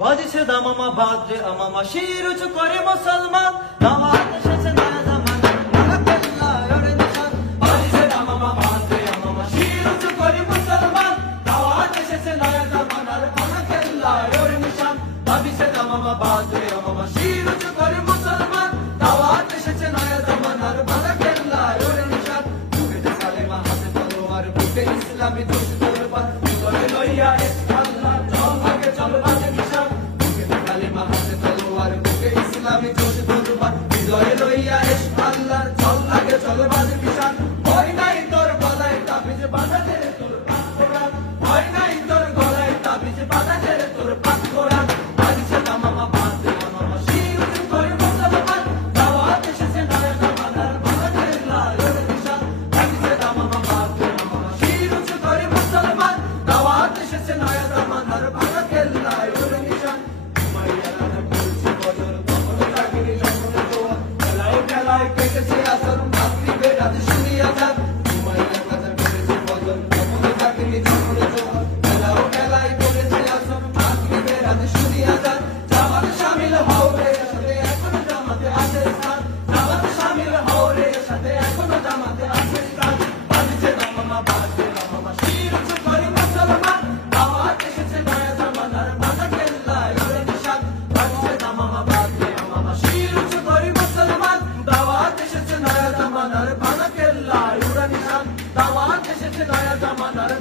বাজছে দামামা বাজে আমামা শির উঁচু করে মুসলমান দাওয়াত এসেছে নয়া জামানার ভাঙা কেল্লা ওরে নিশান বাজছে দামামা বাজে আমামা শির উঁচু করে মুসলমান দাওয়াত এসেছে নয়া জামানার ভাঙা কেল্লা ওরে নিশান বাজছে দামামা বাজে আমামা শির উঁচু করে মুসলমান দাওয়াত এসেছে নয়া জামানার ভাঙা কেল্লা ওরে নিশান বুকে কালেমা হাতে তলোয়ার বুকে ইসলামী জোশ তরবার ভিতরে লইয়া আল্লাহ চল আগে চল বাজে নিশান ইসলামী জোশ তরবার হৃদয়ে লইয়া আল্লাহ চল আগে চল বাজে নিশান ভয় নাই তোর গলায় তাবিজ বাঁধা ছেড়ে তোর পাক কোরআন ভয় নাই তোর গলায় তাবিজ বাঁধা ছেড়ে তোর পাক কোরআন বাজছে দামামা বাজে আমামা শির উঁচু করে মুসলমান দাওয়াত এসেছে নয়া জামানার ভাঙা কেল্লা ওরে নিশান বাজছে দামামা বাজে আমামা শির উঁচু করে মুসলমান দাওয়াত এসেছে নয়া জামানার ভাঙা কেল্লা ওরে নিশান কেটেছে আসর মাতৃবে রাত শুনিয়া যান উমাইয়া কাজা করেছে বদল কমলে চাকরি চক্রে জোয়ার খেলাও খেলায় করেছে আসর মাতৃবে রাত শুনিয়া যান জামাতে শামিল হও রে সাথে এখনো জামাতে আছে স্থান জামাতে শামিল হও রে সাথে এখনো জামাতে আছে স্থান বাজছে দামামা বাজে আমামা শির উঁচু করে মুসলমান দাওয়াত এসেছে নয়া জামানার ভাঙা কেল্লা ওরে নিশান বাজছে দামামা বাজে আমামা শির উঁচু করে মুসলমান দাওয়াত এসেছে নয়া জামানার ভাঙা কেল্লা ওরে নিশান দাওয়াত এসেছে নয়া জামানার